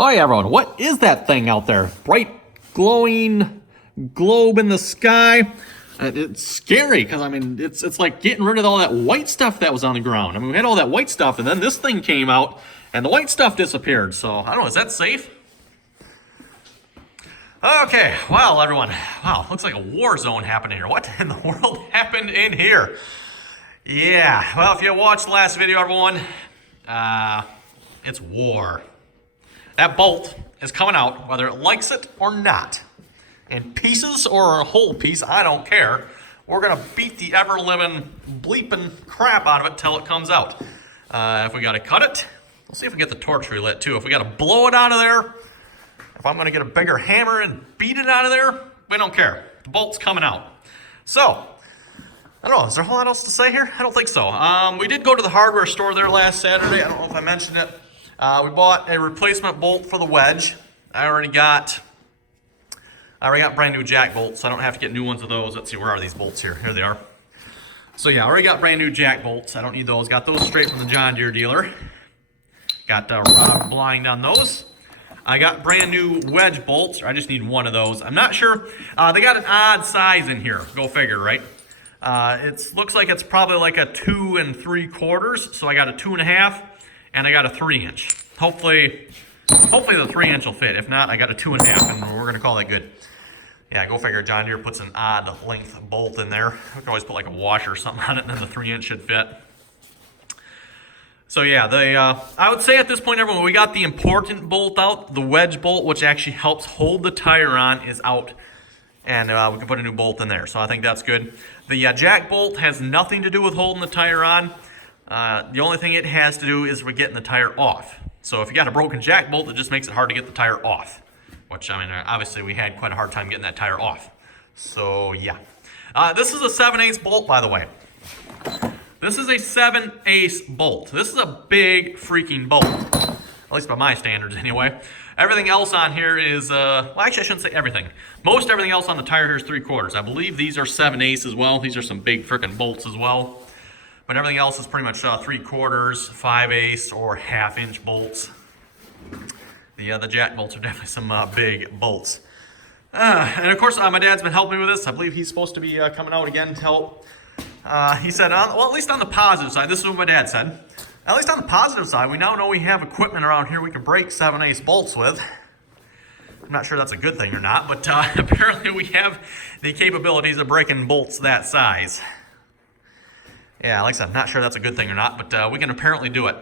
Oh yeah, everyone, what is that thing out there? Bright, glowing globe in the sky. It's scary because, I mean, it's like getting rid of all that white stuff that was on the ground. I mean, we had all that white stuff, and then this thing came out, and the white stuff disappeared. So, I don't know, is that safe? Okay, well, everyone, wow, looks like a war zone happened here. What in the world happened in here? Yeah, well, if you watched the last video, everyone, it's war. That bolt is coming out, whether it likes it or not. In pieces or a whole piece, I don't care. We're gonna beat the ever-living bleeping crap out of it till it comes out. If we gotta cut it, we'll see if we get the torch relit too. If we gotta blow it out of there, if I'm gonna get a bigger hammer and beat it out of there, we don't care. The bolt's coming out. So, I don't know, is there a whole lot else to say here? I don't think so. We did go to the hardware store there last Saturday. I don't know if I mentioned it. We bought a replacement bolt for the wedge. I already got brand new jack bolts, so I don't have to get new ones of those. Let's see, where are these bolts here? Here they are. So yeah, I already got brand new jack bolts. I don't need those. Got those straight from the John Deere dealer. Got rod blind on those. I got brand new wedge bolts. I just need one of those. I'm not sure. They got an odd size in here. Go figure, right? It looks like it's probably like a 2 3/4. So I got a 2.5, and I got a 3-inch. Hopefully the 3-inch will fit. If not, I got a 2.5, and we're gonna call that good. Yeah, go figure. John Deere puts an odd length bolt in there. We can always put like a washer or something on it, and then the 3-inch should fit. So yeah, I would say at this point, everyone, we got the important bolt out. The wedge bolt, which actually helps hold the tire on, is out. And we can put a new bolt in there. So I think that's good. The jack bolt has nothing to do with holding the tire on. The only thing it has to do is with getting the tire off. So if you got a broken jack bolt, it just makes it hard to get the tire off. Which, I mean, obviously we had quite a hard time getting that tire off. So yeah. This is a 7/8 bolt, by the way. This is a 7/8 bolt. This is a big freaking bolt. At least by my standards anyway. Everything else on here is, well, actually I shouldn't say everything. Most everything else on the tire here is 3/4. I believe these are 7/8 as well. These are some big freaking bolts as well. But everything else is pretty much 3/4, 5/8, or 1/2-inch bolts. The jack bolts are definitely some big bolts. And of course, my dad's been helping me with this. I believe he's supposed to be coming out again to help. He said, well, at least on the positive side, this is what my dad said. At least on the positive side, we now know we have equipment around here we can break 7/8 bolts with. I'm not sure that's a good thing or not, but apparently we have the capabilities of breaking bolts that size. Yeah, like I said, I'm not sure that's a good thing or not, but we can apparently do it.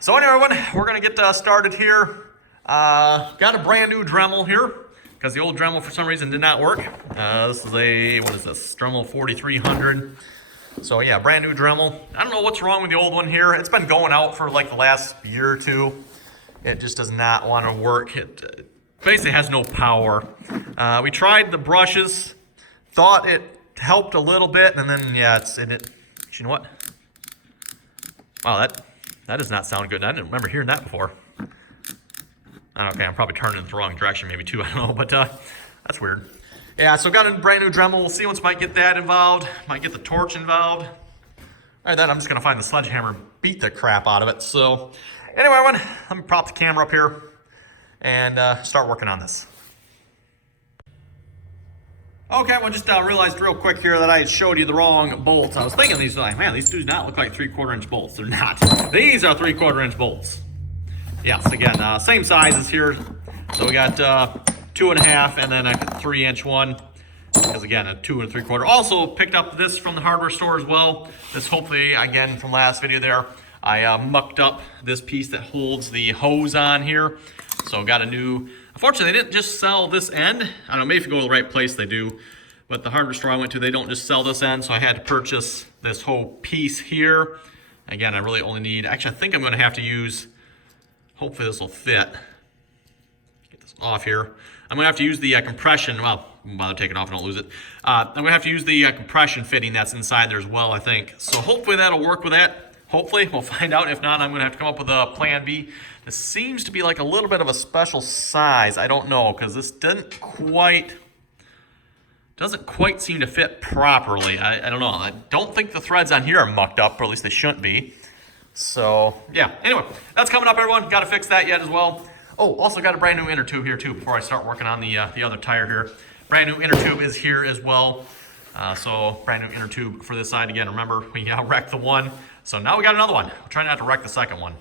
So anyway, everyone, we're going to get started here. Got a brand new Dremel here, because the old Dremel for some reason did not work. This is a, what is this, Dremel 4300. So yeah, brand new Dremel. I don't know what's wrong with the old one here. It's been going out for like the last year or two. It just does not want to work. It basically has no power. We tried the brushes, thought it helped a little bit, and then yeah, you know what? Wow, that does not sound good. I didn't remember hearing that before. Okay, I'm probably turning in the wrong direction maybe too, I don't know, but that's weird. Yeah, so got a brand new Dremel. We'll see once might get that involved, might get the torch involved. All right, then I'm just gonna find the sledgehammer and beat the crap out of it. So anyway, everyone, let me prop the camera up here and start working on this. Okay, well, just realized real quick here that I had showed you the wrong bolts. I was thinking these, like, man, these do not look like 3/4-inch bolts. They're not. These are 3/4-inch bolts. Yes, again, same sizes here. So we got 2.5 and then a 3-inch one. Because again, a 2 3/4. Also picked up this from the hardware store as well. This hopefully, again, from last video there, I mucked up this piece that holds the hose on here. So got a new. Unfortunately, they didn't just sell this end. I don't know, maybe if you go to the right place, they do. But the hardware store I went to, they don't just sell this end, so I had to purchase this whole piece here. Again, I really only need, actually, I think I'm gonna have to use, hopefully this will fit. Get this off here. I'm gonna have to use the compression, well, bother take it off, I don't lose it. I'm gonna have to use the compression fitting that's inside there as well, I think. So hopefully that'll work with that. Hopefully, we'll find out. If not, I'm gonna have to come up with a plan B. This seems to be like a little bit of a special size. I don't know, because this doesn't quite seem to fit properly. I don't know. I don't think the threads on here are mucked up, or at least they shouldn't be. So, yeah. Anyway, that's coming up, everyone. Got to fix that yet as well. Oh, also got a brand new inner tube here too before I start working on the other tire here. Brand new inner tube is here as well. So brand new inner tube for this side again. Remember, we wrecked the one. So now we got another one. We'll try not to wreck the second one.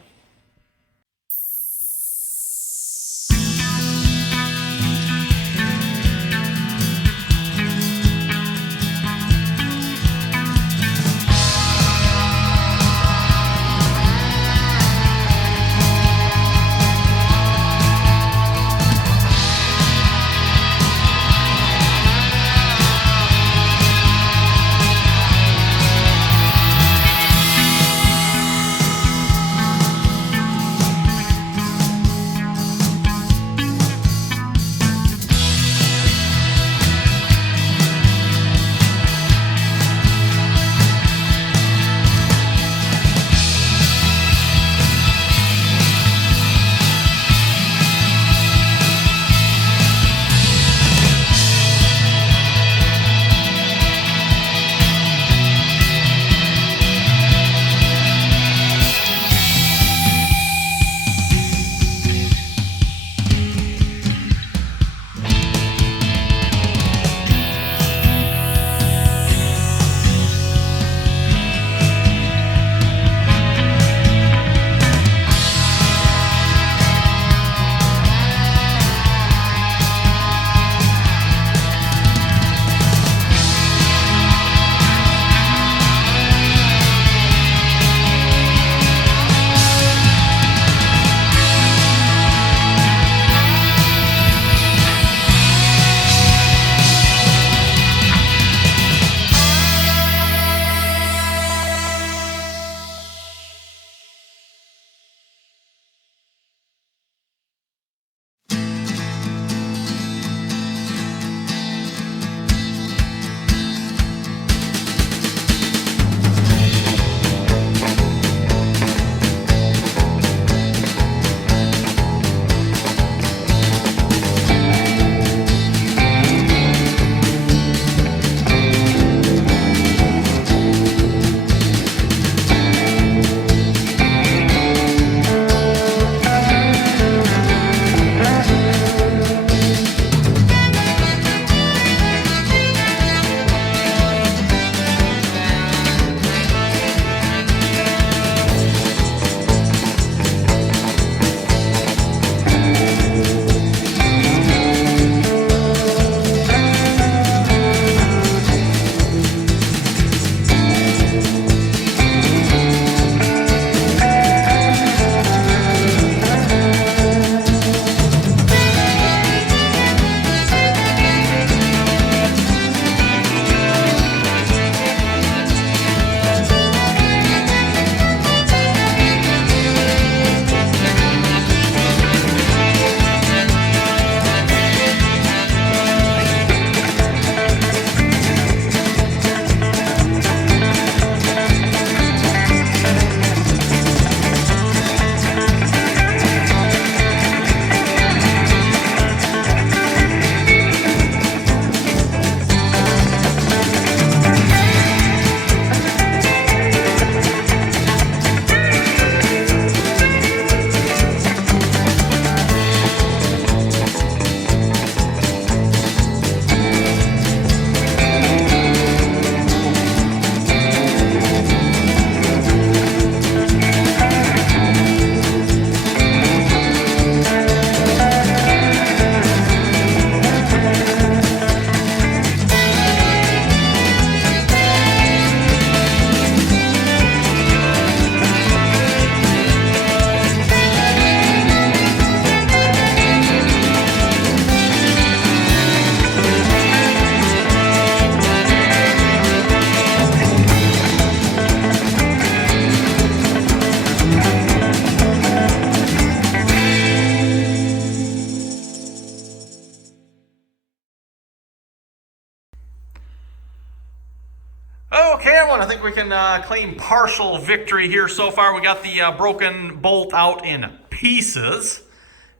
Okay, everyone, I think we can claim partial victory here so far. We got the broken bolt out in pieces.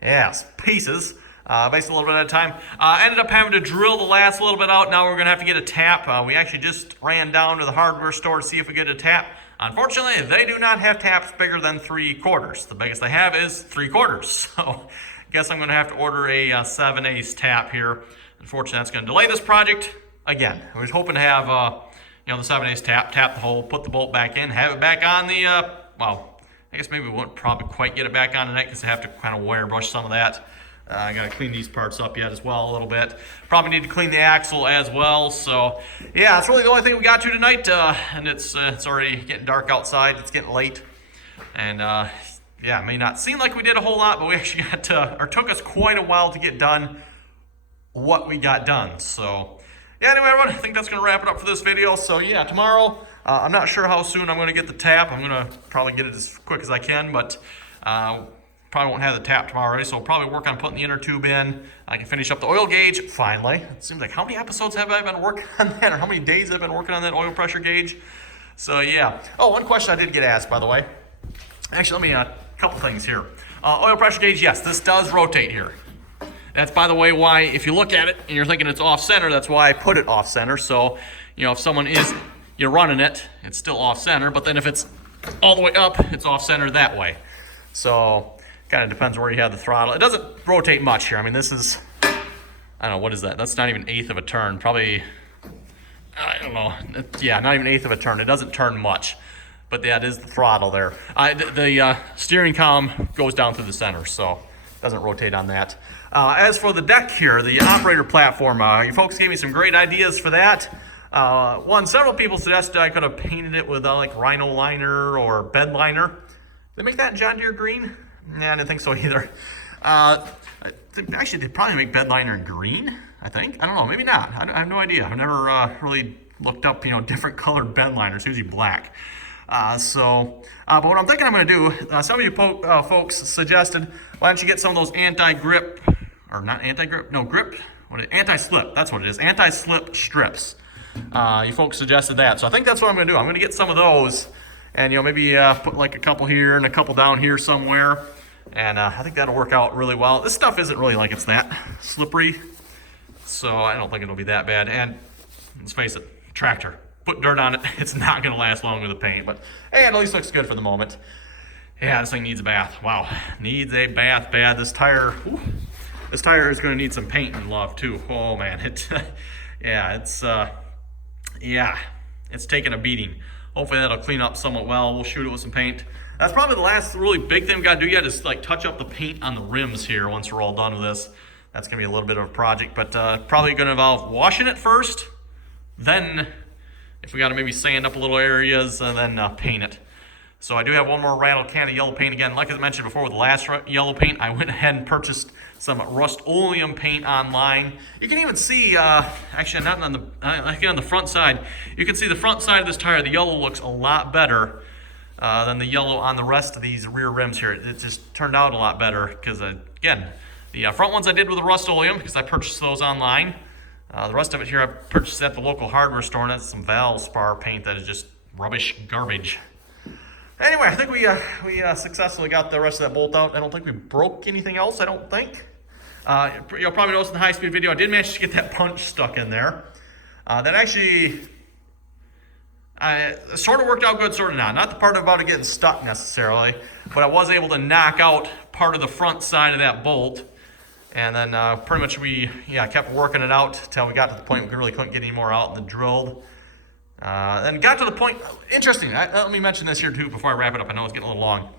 Yes, pieces. Basically a little bit at a time. Ended up having to drill the last little bit out. Now we're going to have to get a tap. We actually just ran down to the hardware store to see if we get a tap. Unfortunately, they do not have taps bigger than 3/4. The biggest they have is 3/4. So guess I'm going to have to order a 7/8 tap here. Unfortunately, that's going to delay this project again. I was hoping to have the 7/8 tap the hole, put the bolt back in, have it back on the, well, I guess maybe we won't probably quite get it back on tonight because I have to kind of wire brush some of that. I got to clean these parts up yet as well a little bit. Probably need to clean the axle as well. So, yeah, that's really the only thing we got to tonight. And it's already getting dark outside. It's getting late. And, yeah, it may not seem like we did a whole lot, but we actually got, or took us quite a while to get done what we got done. So, yeah, anyway, everyone, I think that's going to wrap it up for this video. So, yeah, tomorrow, I'm not sure how soon I'm going to get the tap. I'm going to probably get it as quick as I can, but probably won't have the tap tomorrow already, so we'll probably work on putting the inner tube in. I can finish up the oil gauge, finally. It seems like, how many episodes have I been working on that, or how many days I've been working on that oil pressure gauge? So, yeah. Oh, one question I did get asked, by the way. Actually, let me, a couple things here. Oil pressure gauge, yes, this does rotate here. That's, by the way, why, if you look at it and you're thinking it's off-center, that's why I put it off-center. So, if someone you're running it, it's still off-center, but then if it's all the way up, it's off-center that way. So, kind of depends where you have the throttle. It doesn't rotate much here. I mean, this is, I don't know, what is that? That's not even 1/8 of a turn. Probably, I don't know. Yeah, not even 1/8 of a turn. It doesn't turn much. But yeah, it is the throttle there. The steering column goes down through the center, so it doesn't rotate on that. As for the deck here, the operator platform, you folks gave me some great ideas for that. Several people suggested I could have painted it with like rhino liner or bed liner. Did they make that in John Deere green? Yeah, I didn't think so either. Actually, they'd probably make bed liner in green, I think. I don't know, maybe not. I have no idea. I've never really looked up, different colored bed liners, usually black. But what I'm thinking I'm going to do, some of you folks suggested, why don't you get some of those anti-grip, or not anti-grip, no, grip, anti-slip, that's what it is, anti-slip strips. You folks suggested that, so I think that's what I'm going to do. I'm going to get some of those, and maybe put like a couple here and a couple down here somewhere, and I think that'll work out really well. This stuff isn't really like it's that slippery, so I don't think it'll be that bad. And let's face it, tractor, put dirt on it, it's not going to last long with the paint, but hey, it at least looks good for the moment. Yeah, this thing needs a bath. Wow, needs a bath bad. This tire is going to need some paint and love too. Oh man, it's taking a beating. Hopefully that'll clean up somewhat well. We'll shoot it with some paint. That's probably the last really big thing we got to do yet is like touch up the paint on the rims here once we're all done with this. That's going to be a little bit of a project, but probably going to involve washing it first, then if we got to maybe sand up a little areas and then paint it. So I do have one more rattle can of yellow paint again. Like I mentioned before with the last yellow paint, I went ahead and purchased some Rust-Oleum paint online. You can even see, actually not on the front side, you can see the front side of this tire, the yellow looks a lot better than the yellow on the rest of these rear rims here. It just turned out a lot better because, again, the front ones I did with the Rust-Oleum because I purchased those online. The rest of it here I purchased at the local hardware store, and that's some Valspar paint that is just rubbish garbage. Anyway, I think we successfully got the rest of that bolt out. I don't think we broke anything else, I don't think. You'll probably notice in the high-speed video, I did manage to get that punch stuck in there. That actually sort of worked out good, sort of not. Not the part about it getting stuck necessarily, but I was able to knock out part of the front side of that bolt. And then pretty much we kept working it out until we got to the point we really couldn't get any more out, and then drilled. Then got to the point, interesting, let me mention this here too before I wrap it up. I know it's getting a little long.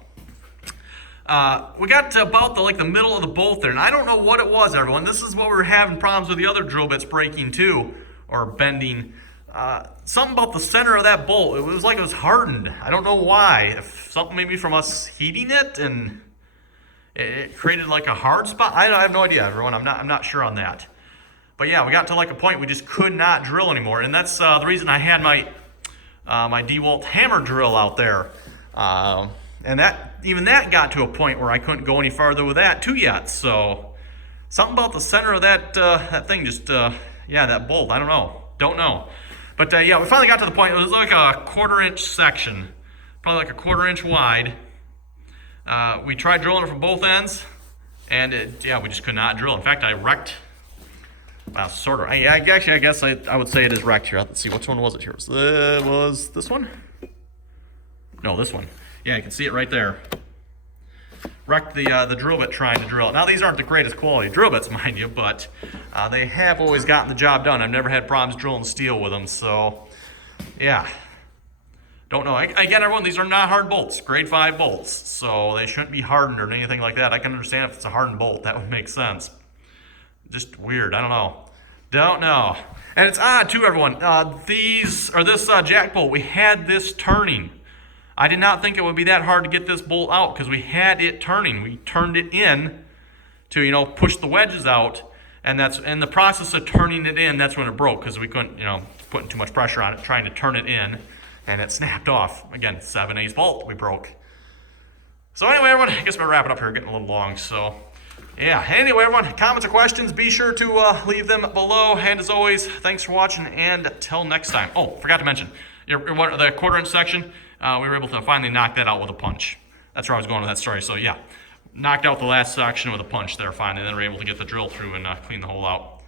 We got to about the middle of the bolt there, and I don't know what it was, everyone. This is what we were having problems with the other drill bits breaking too, or bending. Something about the center of that bolt, it was like it was hardened. I don't know why. If something maybe from us heating it and it created like a hard spot. I have no idea, everyone. I'm not sure on that. But yeah, we got to like a point we just could not drill anymore, and that's the reason I had my DeWalt hammer drill out there. And even that got to a point where I couldn't go any farther with that too yet. So something about the center of that thing just that bolt. I don't know. But yeah, we finally got to the point. It was like a 1/4-inch section, probably like a 1/4 inch wide. We tried drilling it from both ends, and we just could not drill. In fact, I wrecked. Well, sort of. I guess I would say it is wrecked here. Let's see, which one was it here? Was this one? No, this one. Yeah, you can see it right there. wrecked the drill bit trying to drill it. Now these aren't the greatest quality drill bits, mind you, but they have always gotten the job done. I've never had problems drilling steel with them, so yeah. Don't know. Again, everyone, these are not hard bolts, grade 5 bolts, so they shouldn't be hardened or anything like that. I can understand if it's a hardened bolt, that would make sense. Just weird, I don't know. Don't know. And it's odd too, everyone. This jack bolt, we had this turning. I did not think it would be that hard to get this bolt out because we had it turning. We turned it in to, push the wedges out, and that's in the process of turning it in, that's when it broke because we couldn't, putting too much pressure on it, trying to turn it in, and it snapped off. Again, 7/8 bolt we broke. So anyway, everyone, I guess we'll wrap it up here, getting a little long, so yeah. Anyway, everyone, comments or questions, be sure to leave them below, and as always, thanks for watching, and till next time. Oh, forgot to mention, the 1/4 inch section, we were able to finally knock that out with a punch. That's where I was going with that story, so yeah. Knocked out the last section with a punch there finally, then we were able to get the drill through and clean the hole out.